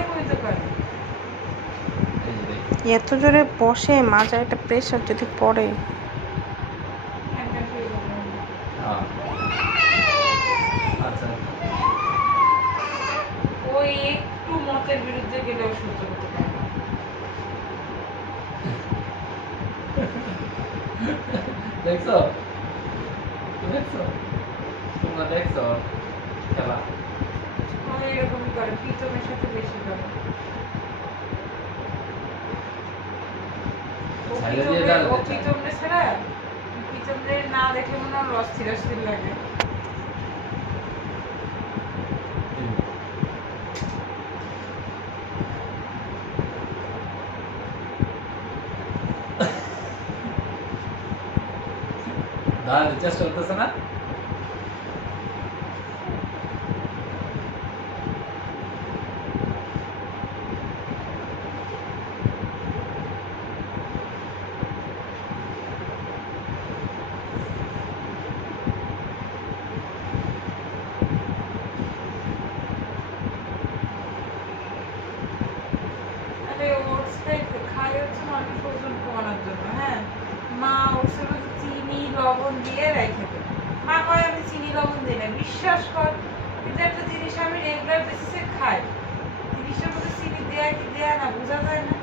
এরকমই তো করে। এত জোরে বসে মাজায় একটা প্রেশার যদি পড়ে। আচ্ছা ওই একটু মতের বিরুদ্ধে গেলেও সহ্য করতে পারে না। দেখছো দেখছো তোমরা দেখছো খেলা ও এরকমই করে, প্রীতমের সাথে বেশি করে। ছাইড়ে দিয়ে ডাল ও প্রীতমরে ছাড়া প্রীতমরে না দেখলে মনে হয় অস্থির অস্থির লাগে। দাঁড়ানোর চেষ্টা করতেছে না আরে ওটস খাই হচ্ছে মানুষ ওজন কমানোর জন্য। হ্যাঁ, মা ওটসের মধ্যে চিনি লবণ দিয়ে রেখে দেয়। মা কয় আমি চিনি লবণ দিই না, বিশ্বাস কর। কিন্তু একটা জিনিস আমি রেগুলার বেসিসে খাই, জিনিসটার মধ্যে চিনি দেয়া কি দেয়া না বোঝা যায় না।